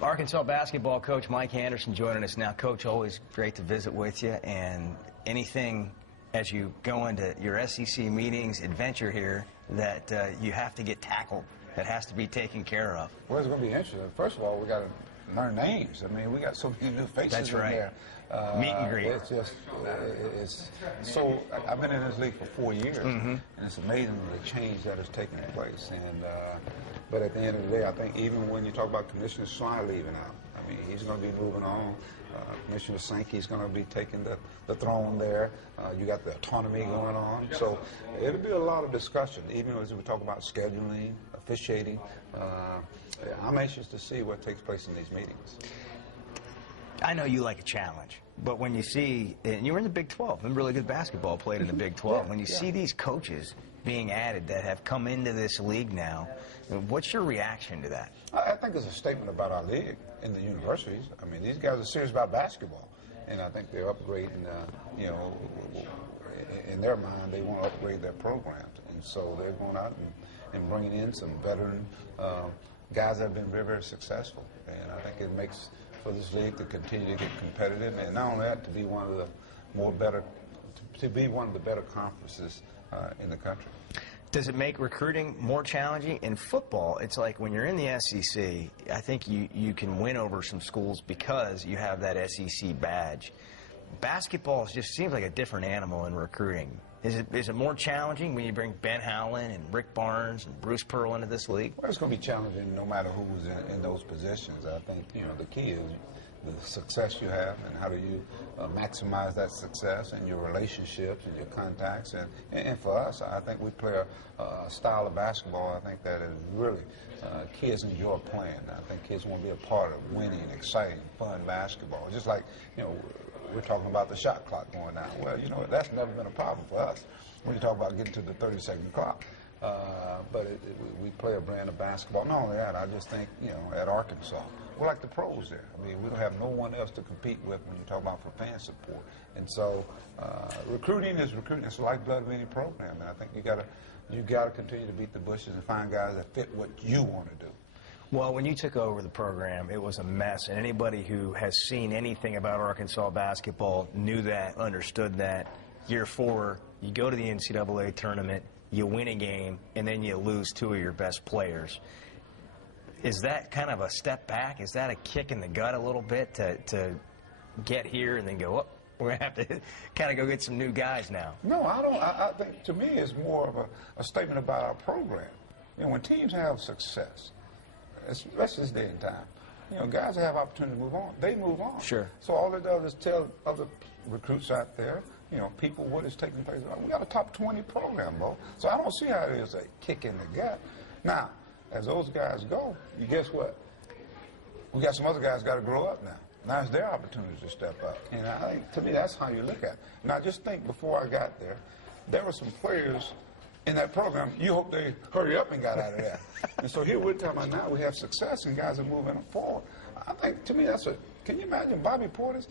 Arkansas basketball coach Mike Anderson joining us now. Coach, always great to visit with you. And anything as you go into your SEC meetings, adventure here, that you have to get tackled, that has to be taken care of? Well, it's going to be interesting. First of all, we got to learn names. I mean, we got so many new faces. That's right. In there. Meet and greet. It's just, so. I've been in this league for 4 years, and it's amazing the change that has taken place. And but at the end of the day, I think even when you talk about Commissioner Sly leaving out, I mean, he's going to be moving on. Commissioner Sankey's going to be taking the throne there. You got the autonomy going on. So it'll be a lot of discussion, even as we talk about scheduling, officiating. I'm anxious to see what takes place in these meetings. I know you like a challenge, but when you see, and you were in the Big 12, and really good basketball played in the Big 12, Yeah, when you see these coaches being added that have come into this league now, what's your reaction to that? I think it's a statement about our league and the universities. I mean, these guys are serious about basketball, and I think they're upgrading, you know, in their mind, they want to upgrade their programs. And so they're going out and bringing in some veteran guys that have been very, very successful. And I think it makes for this league to continue to get competitive, and not only that, to be one of the better conferences in the country. Does it make recruiting more challenging? In football, it's like when you're in the SEC, I think you can win over some schools because you have that SEC badge. Basketball just seems like a different animal in recruiting. Is it more challenging when you bring Ben Howland and Rick Barnes and Bruce Pearl into this league? Well, it's going to be challenging no matter who's in those positions. I think, you know, the key is the success you have and how do you maximize that success and your relationships and your contacts. And for us, I think we play a style of basketball, I think that is really kids enjoy playing. I think kids want to be a part of winning, exciting, fun basketball. Just like, you know, we're talking about the shot clock going down. Well, you know, that's never been a problem for us when you talk about getting to the 30-second clock. But we play a brand of basketball. Not only that, I just think, you know, at Arkansas, we're like the pros there. I mean, we don't have no one else to compete with when you talk about for fan support. And so recruiting is recruiting. It's the lifeblood of any program. And I think you got to continue to beat the bushes and find guys that fit what you want to do. Well, when you took over the program, it was a mess, and anybody who has seen anything about Arkansas basketball knew that, understood that. Year 4, you go to the NCAA tournament, you win a game, and then you lose 2 of your best players. Is that kind of a step back? Is that a kick in the gut a little bit to get here and then go, oh, we're going to have to kind of go get some new guys now? No, I don't. I think, to me, it's more of a statement about our program. You know, when teams have success, especially this day and time, you know, guys that have opportunity to move on, they move on. Sure. So all it does is tell other recruits out there, you know, people what is taking place. We got a top 20 program, bro. So I don't see how it is a kick in the gut. Now, as those guys go, you guess what? We got some other guys got to grow up now. Now it's their opportunity to step up. And I think, to me, that's how you look at it. Now, just think, before I got there were some players in that program, you hope they hurry up and got out of that. And so here we're talking about now we have success and guys are moving forward. I think, to me, can you imagine Bobby Portis?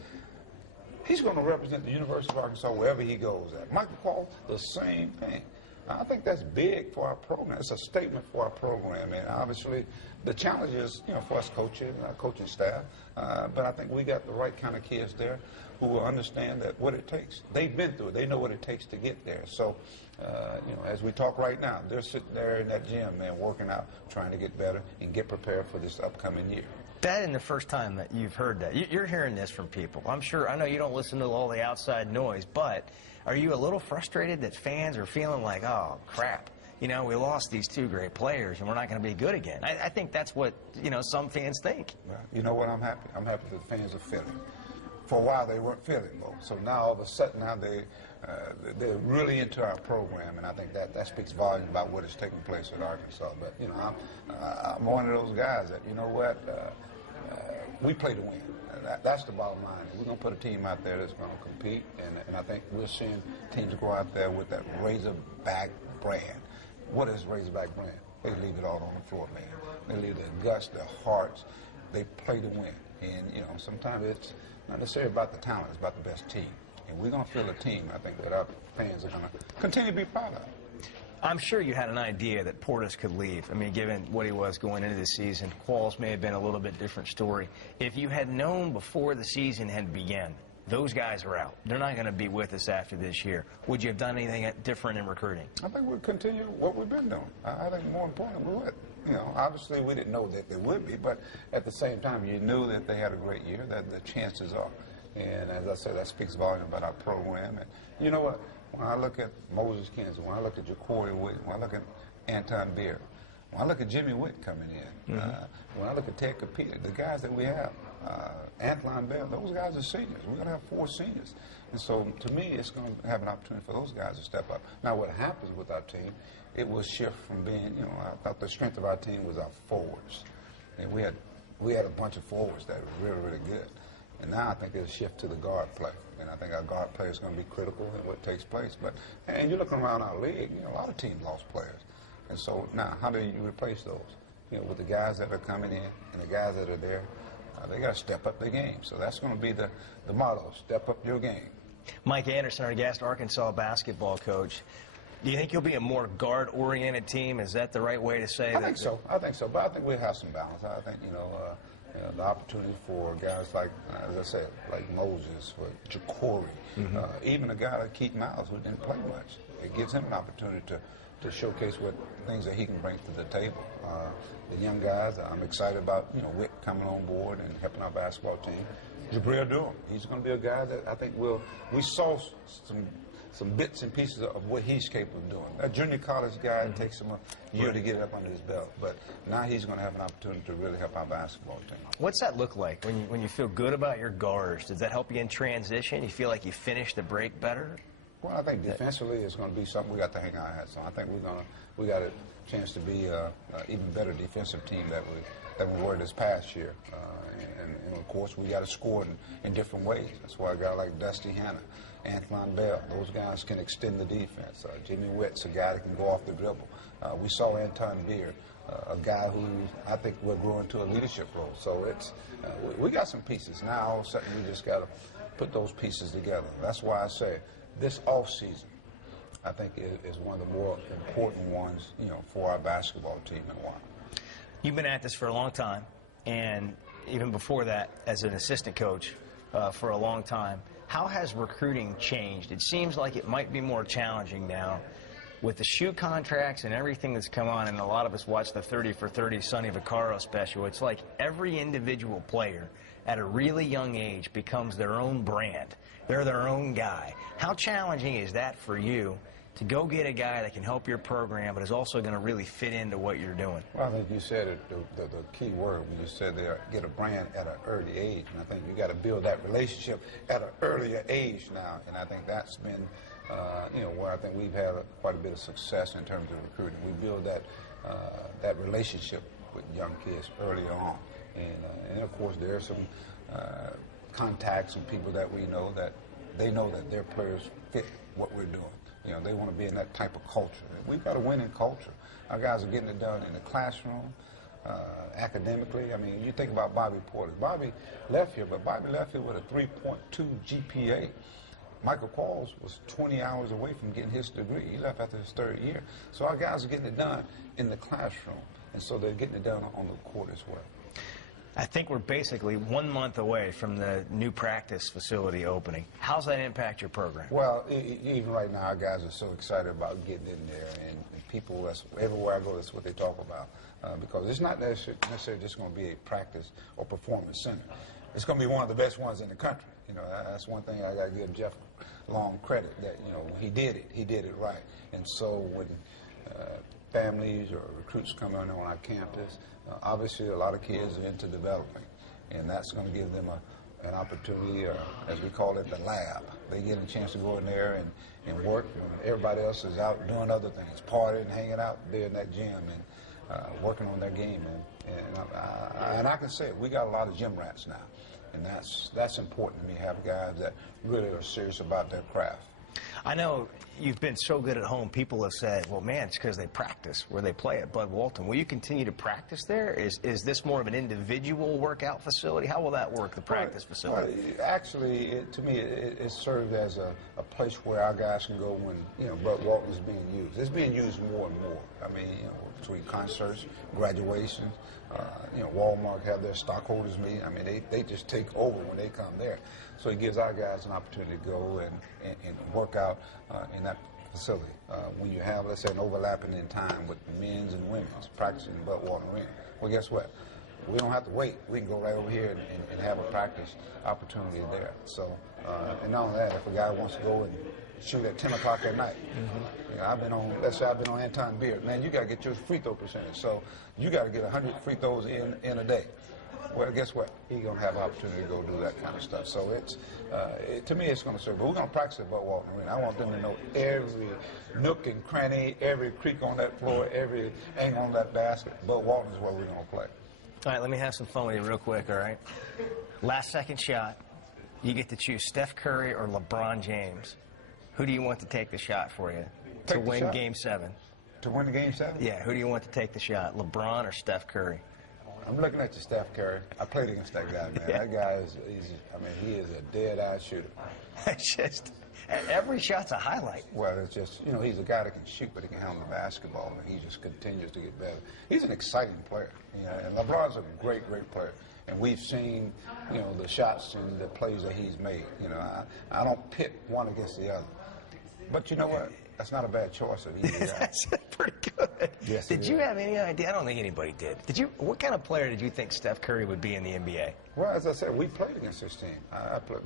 He's going to represent the University of Arkansas wherever he goes at. Michael Paul, the same thing. I think that's big for our program. It's a statement for our program. And obviously, the challenge is, you know, for us coaching, our coaching staff. But I think we got the right kind of kids there who will understand that what it takes. They've been through it. They know what it takes to get there. So, you know, as we talk right now, they're sitting there in that gym, man, working out, trying to get better and get prepared for this upcoming year. That isn't the first time that you've heard that. You're hearing this from people. I'm sure, I know you don't listen to all the outside noise, but are you a little frustrated that fans are feeling like, oh, crap, you know, we lost these 2 great players and we're not going to be good again? I think that's what, you know, some fans think. Well, you know what, I'm happy. I'm happy that the fans are feeling. For a while, they weren't feeling, though. So now, all of a sudden, now they're really into our program, and I think that speaks volumes about what is taking place at Arkansas. But, you know, I'm one of those guys that, you know what, we play to win. That's the bottom line. We're going to put a team out there that's going to compete, and I think we're seeing teams go out there with that Razorback brand. What is Razorback brand? They leave it all on the floor, man. They leave their guts, their hearts. They play to win. And, you know, sometimes it's not necessarily about the talent, it's about the best team. And we're going to fill a team, I think, that our fans are going to continue to be proud of. I'm sure you had an idea that Portis could leave. I mean, given what he was going into the season, Qualls may have been a little bit different story. If you had known before the season had begun, those guys are out. They're not going to be with us after this year. Would you have done anything different in recruiting? I think we'll continue what we've been doing. I think more important, we would. You know, obviously we didn't know that they would be, but at the same time, you knew that they had a great year, that the chances are. And as I said, that speaks volume about our program. And you know what? When I look at Moses Kinsey, when I look at Ja'Cory Williams, when I look at Anton Beer, when I look at Jimmy Witt coming in, when I look at Ted Capita, the guys that we have, Antoine Bell, those guys are seniors. We're going to have 4 seniors. And so, to me, it's going to have an opportunity for those guys to step up. Now, what happens with our team, it will shift from being, you know, I thought the strength of our team was our forwards. And we had a bunch of forwards that were really, really good. And now I think it'll shift to the guard play. And I think our guard play is going to be critical in what takes place. But, and you're looking around our league, you know, a lot of teams lost players. And so now, how do you replace those? You know, with the guys that are coming in and the guys that are there, they got to step up their game. So that's going to be the motto, step up your game. Mike Anderson, our guest Arkansas basketball coach. Do you think you'll be a more guard-oriented team? Is that the right way to say that? I think so. I think so. But I think we'll have some balance. I think, you know, the opportunity for guys like, as I said, like Moses, for Ja'Cory, even a guy like Keith Miles who didn't play much. It gives him an opportunity to showcase what things that he can bring to the table. The young guys, I'm excited about, you know, Witt coming on board and helping our basketball team. Jabril Durham, he's going to be a guy that I think we saw some bits and pieces of what he's capable of doing. A junior college guy, it takes him a year to get it up under his belt, but now he's going to have an opportunity to really help our basketball team. What's that look like when you feel good about your guards? Does that help you in transition? You feel like you finish the break better? Well, I think defensively it's going to be something we got to hang our hats on. I think we got a chance to be an even better defensive team than we were this past year. And of course, we got to score in different ways. That's why a guy like Dusty Hannah, Antoine Bell, those guys can extend the defense. Jimmy Witt's a guy that can go off the dribble. We saw Anton Beer, a guy who I think will grow into a leadership role. So it's we got some pieces. Now, all of a sudden, we just got to put those pieces together. That's why I say this offseason, I think, is one of the more important ones, you know, for our basketball team and why. You've been at this for a long time, and even before that, as an assistant coach for a long time. How has recruiting changed? It seems like it might be more challenging now with the shoe contracts and everything that's come on, and a lot of us watch the 30 for 30 Sonny Vaccaro special. It's like every individual player at a really young age becomes their own brand. They're their own guy. How challenging is that for you to go get a guy that can help your program but is also going to really fit into what you're doing? Well, I think you said it, the key word when you said they get a brand at an early age. And I think you got to build that relationship at an earlier age now. And I think that's been, you know, where I think we've had quite a bit of success in terms of recruiting. We build that relationship with young kids early on. And of course, there are some contacts and people that we know that they know that their players fit what we're doing. You know, they want to be in that type of culture. We've got a winning culture. Our guys are getting it done in the classroom, academically. I mean, you think about Bobby Portis. Bobby left here, but Bobby left here with a 3.2 GPA. Michael Qualls was 20 hours away from getting his degree. He left after his 3rd year. So our guys are getting it done in the classroom, and so they're getting it done on the court as well. I think we're basically 1 month away from the new practice facility opening. How's that impact your program? Well, even right now, our guys are so excited about getting in there, and people, everywhere I go, that's what they talk about. Because it's not necessarily just going to be a practice or performance center. It's going to be one of the best ones in the country. You know, that's one thing I got to give Jeff Long credit, that, you know, he did it right. And so when families or recruits come on our campus, obviously a lot of kids are into developing, and that's going to give them an opportunity, as we call it, the lab. They get a chance to go in there and work when everybody else is out doing other things, partying, hanging out there in that gym and working on their game. And I can say it, we got a lot of gym rats now, and that's important to me, have guys that really are serious about their craft. I know you've been so good at home. People have said, well, man, it's because they practice where they play at Bud Walton. Will you continue to practice there? Is this more of an individual workout facility? How will that work, the practice facility? Actually, to me, it serves as a place where our guys can go when, Bud Walton is being used. It's being used more and more. I mean, between concerts, graduations, Walmart have their stockholders meeting. I mean, they just take over when they come there. So it gives our guys an opportunity to go and work out in that facility. When you have, let's say, an overlapping in time with men's and women's practicing in Bud Walton Arena, well, guess what? We don't have to wait. We can go right over here and have a practice opportunity there. So, and not only that, if a guy wants to go and shoot at 10 o'clock at night, let's say I've been on Anton Beard, man, you got to get your free throw percentage. So you got to get 100 free throws in a day. Well, guess what? He's going to have an opportunity to go do that kind of stuff. So to me, it's going to serve. But we're going to practice at Bud Walton Arena. I want them to know every nook and cranny, every creak on that floor, every angle on that basket. Bud Walton is where we're going to play. All right, let me have some fun with you real quick, all right? Last second shot. You get to choose Steph Curry or LeBron James. Who do you want to take the shot for you to win Game 7? To win the Game 7? Yeah, who do you want to take the shot, LeBron or Steph Curry? I'm looking at you, Steph Curry. I played against that guy, man. Yeah. That guy he is a dead-eye shooter. It's just, every shot's a highlight. Well, it's just, he's a guy that can shoot, but he can handle the basketball, and he just continues to get better. He's an exciting player, and LeBron's a great, great player. And we've seen, the shots and the plays that he's made. I don't pit one against the other. But you know what? That's not a bad choice of either guy. That's pretty good. Yes, did you have any idea? I don't think anybody did. What kind of player did you think Steph Curry would be in the NBA? Well, as I said, we played against this team. I played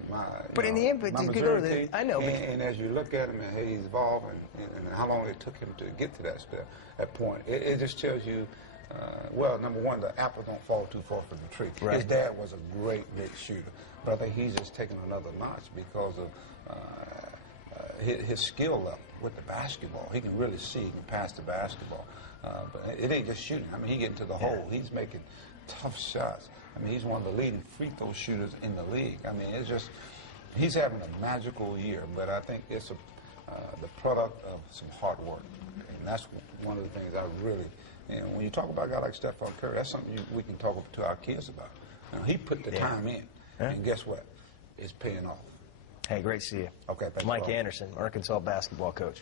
But in the NBA, you could go to the. I know. And as you look at him and how he's evolved and how long it took him to get to that point, it just tells you. Well, number one, the apple don't fall too far from the tree. Right. His dad was a great shooter, but I think he's just taken another notch because of his skill level with the basketball. He can really see, he can pass the basketball. But it ain't just shooting. I mean, he getting to the hole. He's making tough shots. I mean, he's one of the leading free throw shooters in the league. I mean, it's just, he's having a magical year, but I think it's the product of some hard work. And that's one of the things I really, when you talk about a guy like Stephen Curry, that's something we can talk to our kids about. He put the time in, and guess what? It's paying off. Hey, great to see you. Okay, thanks. Mike Anderson, Arkansas basketball coach.